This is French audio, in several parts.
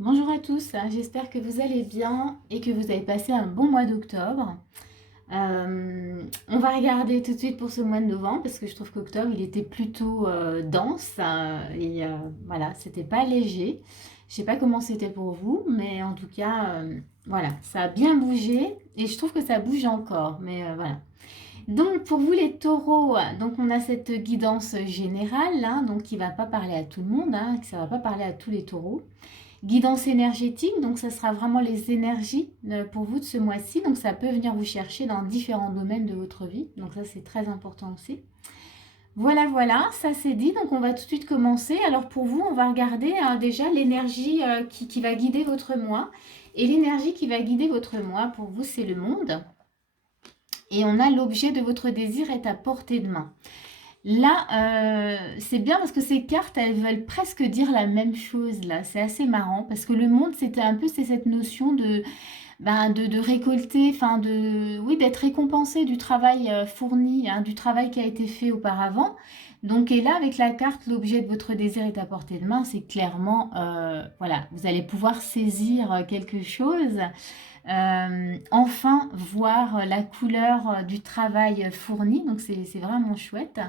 Bonjour à tous, j'espère que vous allez bien et que vous avez passé un bon mois d'octobre. On va regarder tout de suite pour ce mois de novembre parce que je trouve qu'octobre il était plutôt dense et voilà, c'était pas léger. Je sais pas comment c'était pour vous, mais en tout cas, voilà, ça a bien bougé et je trouve que ça bouge encore, mais voilà. Donc pour vous les taureaux, donc on a cette guidance générale, hein, donc qui va pas parler à tout le monde, hein, que ça va pas parler à tous les taureaux. Guidance énergétique, donc ça sera vraiment les énergies pour vous de ce mois-ci. Donc ça peut venir vous chercher dans différents domaines de votre vie. Donc ça c'est très important aussi. Voilà, voilà, ça c'est dit. Donc on va tout de suite commencer. Alors pour vous, on va regarder déjà l'énergie qui va guider votre mois. Et l'énergie qui va guider votre mois, pour vous, c'est le monde. Et on a l'objet de votre désir est à portée de main. Là, c'est bien parce que ces cartes, elles veulent presque dire la même chose là. C'est assez marrant parce que le monde, c'était un peu c'est cette notion de récolter, enfin oui, d'être récompensé du travail fourni, hein, du travail qui a été fait auparavant. Donc, et là, avec la carte, l'objet de votre désir est à portée de main, c'est clairement, voilà, vous allez pouvoir saisir quelque chose. Enfin voir la couleur du travail fourni, donc c'est vraiment chouette.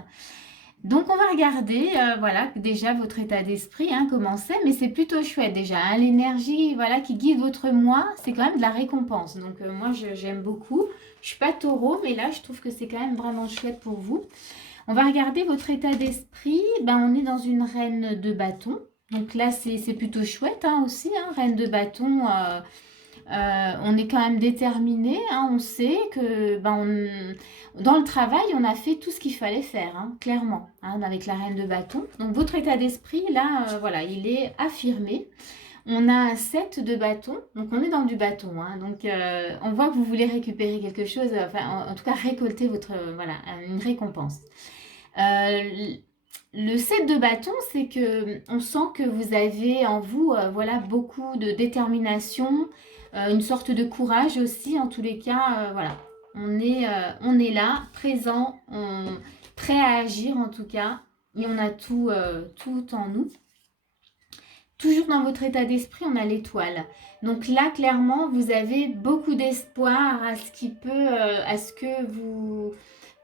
Donc on va regarder, voilà, déjà votre état d'esprit, hein, comment c'est, mais c'est plutôt chouette déjà, hein, l'énergie, voilà, qui guide votre moi, c'est quand même de la récompense. Donc moi j'aime beaucoup. Je suis pas taureau, mais là je trouve que c'est quand même vraiment chouette pour vous. On va regarder votre état d'esprit. Ben on est dans une reine de bâton. Donc là c'est plutôt chouette hein, aussi, hein, reine de bâton. On est quand même déterminé, hein, on sait que dans le travail, on a fait tout ce qu'il fallait faire, hein, clairement, hein, avec la reine de bâton. Donc votre état d'esprit, là, voilà, il est affirmé. On a un 7 de bâton, donc on est dans du bâton. Hein, donc on voit que vous voulez récupérer quelque chose, enfin en tout cas récolter votre, voilà, une récompense. Euh, le 7 de bâton, c'est que on sent que vous avez en vous voilà, beaucoup de détermination, une sorte de courage aussi. En tous les cas, voilà, on est là, présent, prêt à agir en tout cas, et on a tout en nous. Toujours dans votre état d'esprit, on a l'étoile. Donc là, clairement, vous avez beaucoup d'espoir à ce qui peut, à ce que vous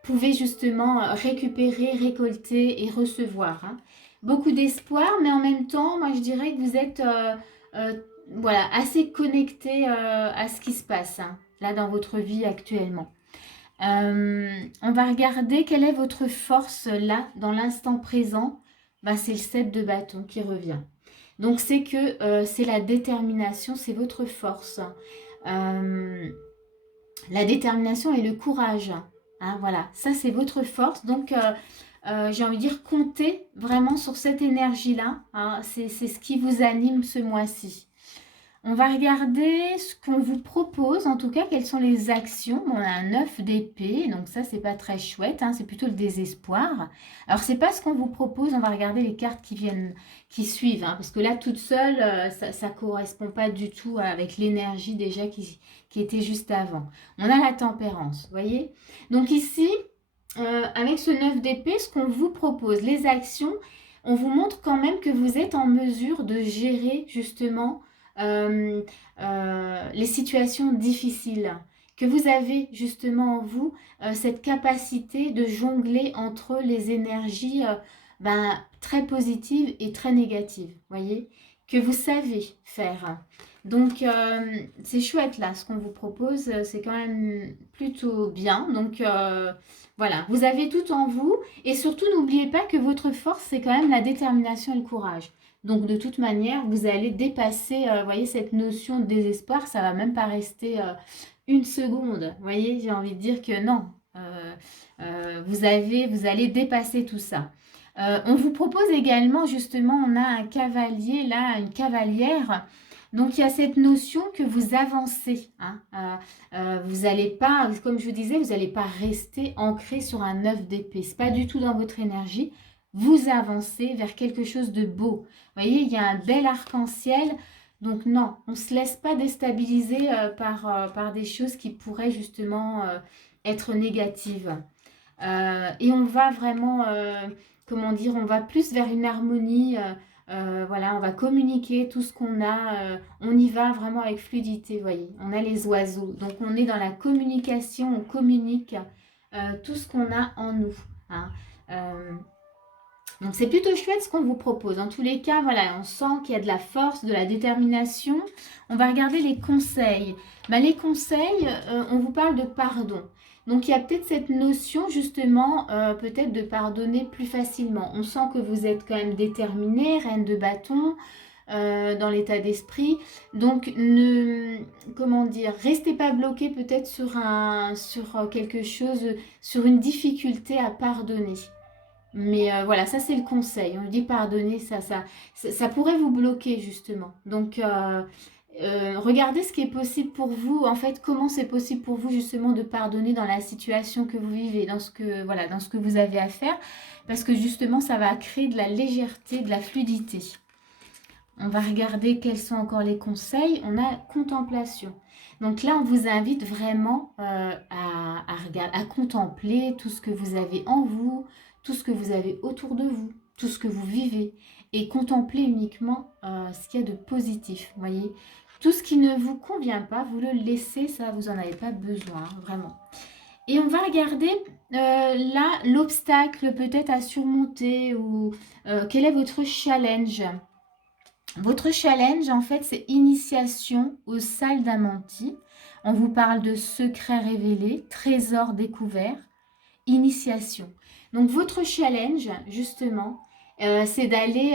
pouvez justement récupérer, récolter et recevoir. Hein. Beaucoup d'espoir, mais en même temps, moi je dirais que vous êtes euh, voilà, assez connecté à ce qui se passe hein, là dans votre vie actuellement. On va regarder quelle est votre force là dans l'instant présent. Ben, c'est le 7 de bâton qui revient. Donc c'est que c'est la détermination, c'est votre force. Euh, la détermination et le courage. Hein, voilà, ça c'est votre force. Donc j'ai envie de dire, comptez vraiment sur cette énergie-là. Hein, c'est ce qui vous anime ce mois-ci. On va regarder ce qu'on vous propose, en tout cas, quelles sont les actions. Bon, on a un 9 d'épée, donc ça, c'est pas très chouette, hein, c'est plutôt le désespoir. Alors, c'est pas ce qu'on vous propose, on va regarder les cartes qui viennent, qui suivent, hein, parce que là, toute seule, ça correspond pas du tout avec l'énergie déjà qui était juste avant. On a la tempérance, vous voyez? Donc ici, avec ce 9 d'épée, ce qu'on vous propose, les actions, on vous montre quand même que vous êtes en mesure de gérer justement euh, les situations difficiles, que vous avez justement en vous cette capacité de jongler entre les énergies très positives et très négatives, voyez, que vous savez faire. Donc c'est chouette là, ce qu'on vous propose, c'est quand même plutôt bien. Donc voilà, vous avez tout en vous et surtout n'oubliez pas que votre force, c'est quand même la détermination et le courage. Donc de toute manière, vous allez dépasser, voyez, cette notion de désespoir, ça va même pas rester une seconde. Vous voyez, j'ai envie de dire que non, vous allez dépasser tout ça. On vous propose également, justement, on a un cavalier là, une cavalière. Donc il y a cette notion que vous avancez. Hein, vous n'allez pas, comme je vous disais, vous n'allez pas rester ancré sur un œuf d'épée. Ce n'est pas du tout dans votre énergie. Vous avancez vers quelque chose de beau. Vous voyez, il y a un bel arc-en-ciel. Donc non, on ne se laisse pas déstabiliser par des choses qui pourraient justement être négatives. Et on va vraiment, comment dire, on va plus vers une harmonie Voilà, on va communiquer tout ce qu'on a. On y va vraiment avec fluidité, vous voyez. On a les oiseaux. Donc, on est dans la communication. On communique tout ce qu'on a en nous. Hein. Donc c'est plutôt chouette ce qu'on vous propose. En tous les cas, voilà, on sent qu'il y a de la force, de la détermination. On va regarder les conseils. Ben, les conseils, on vous parle de pardon. Donc il y a peut-être cette notion justement, peut-être de pardonner plus facilement. On sent que vous êtes quand même déterminé, reine de bâton, dans l'état d'esprit. Donc ne, comment dire, restez pas bloqué peut-être sur quelque chose, sur une difficulté à pardonner. Mais voilà, ça c'est le conseil. On dit pardonner, ça pourrait vous bloquer justement. Donc regardez ce qui est possible pour vous. En fait, comment c'est possible pour vous justement de pardonner dans la situation que vous vivez, dans ce que, voilà, dans ce que vous avez à faire. Parce que justement, ça va créer de la légèreté, de la fluidité. On va regarder quels sont encore les conseils. On a contemplation. Donc là, on vous invite vraiment à contempler tout ce que vous avez en vous, tout ce que vous avez autour de vous, tout ce que vous vivez, et contempler uniquement ce qu'il y a de positif, vous voyez. Tout ce qui ne vous convient pas, vous le laissez, ça, vous n'en avez pas besoin, vraiment. Et on va regarder là l'obstacle peut-être à surmonter ou quel est votre challenge. Votre challenge, en fait, c'est initiation aux salles d'Amanti. On vous parle de secrets révélés, trésors découverts, initiation. Donc, votre challenge, justement, c'est d'aller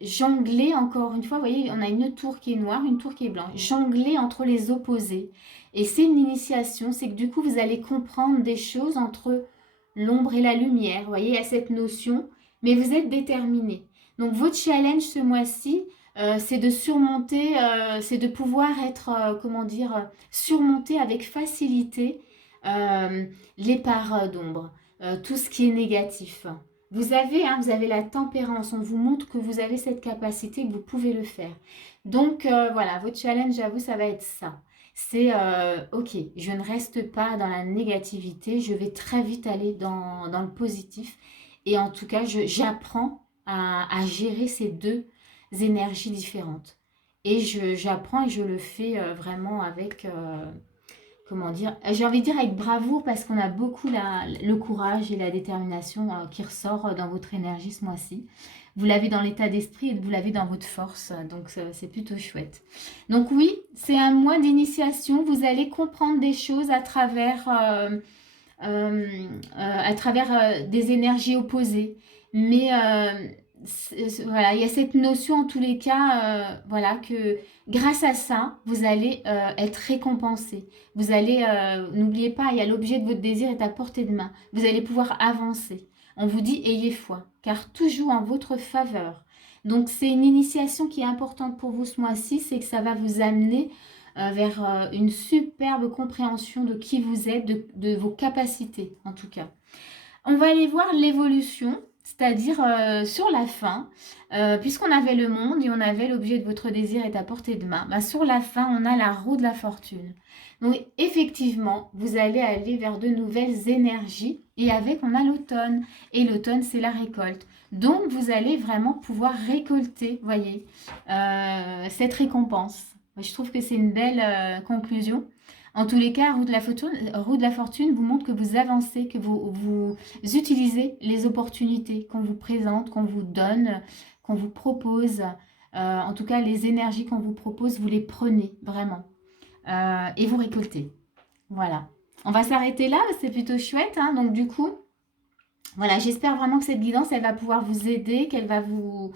jongler, encore une fois, vous voyez, on a une tour qui est noire, une tour qui est blanche, jongler entre les opposés. Et c'est une initiation, c'est que du coup, vous allez comprendre des choses entre l'ombre et la lumière. Vous voyez, il y a cette notion, mais vous êtes déterminé. Donc, votre challenge ce mois-ci, c'est de surmonter, c'est de pouvoir être, comment dire, surmonter avec facilité les parts d'ombre, tout ce qui est négatif. Vous avez la tempérance, on vous montre que vous avez cette capacité, que vous pouvez le faire. Donc, voilà, votre challenge à vous, ça va être ça. C'est, ok, je ne reste pas dans la négativité, je vais très vite aller dans le positif. Et en tout cas, j'apprends à gérer ces deux énergies différentes. Et j'apprends et je le fais vraiment avec, comment dire, j'ai envie de dire avec bravoure parce qu'on a beaucoup le courage et la détermination qui ressort dans votre énergie ce mois-ci. Vous l'avez dans l'état d'esprit et vous l'avez dans votre force, donc c'est plutôt chouette. Donc oui, c'est un mois d'initiation, vous allez comprendre des choses à travers des énergies opposées. Mais voilà, il y a cette notion en tous les cas, voilà, que grâce à ça, vous allez être récompensé. Vous allez, n'oubliez pas, il y a l'objet de votre désir est à portée de main. Vous allez pouvoir avancer. On vous dit, ayez foi, car tout joue en votre faveur. Donc c'est une initiation qui est importante pour vous ce mois-ci, c'est que ça va vous amener vers une superbe compréhension de qui vous êtes, de vos capacités en tout cas. On va aller voir l'évolution, c'est-à-dire sur la fin, puisqu'on avait le monde et on avait l'objet de votre désir est à portée de main, sur la fin, on a la roue de la fortune. Donc effectivement, vous allez aller vers de nouvelles énergies et avec, on a l'automne. Et l'automne, c'est la récolte. Donc, vous allez vraiment pouvoir récolter, voyez, cette récompense. Je trouve que c'est une belle conclusion. En tous les cas, roue de la fortune vous montre que vous avancez, que vous utilisez les opportunités qu'on vous présente, qu'on vous donne, qu'on vous propose. En tout cas, les énergies qu'on vous propose, vous les prenez vraiment. Et vous récoltez. Voilà. On va s'arrêter là, c'est plutôt chouette. Hein, donc du coup, voilà, j'espère vraiment que cette guidance, elle va pouvoir vous aider, qu'elle va vous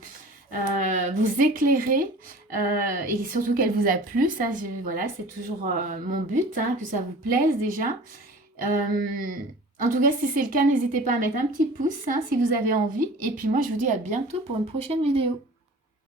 éclairer et surtout qu'elle vous a plu. Ça, voilà, c'est toujours mon but, hein, que ça vous plaise déjà. En tout cas, si c'est le cas, n'hésitez pas à mettre un petit pouce hein, si vous avez envie. Et puis moi, je vous dis à bientôt pour une prochaine vidéo.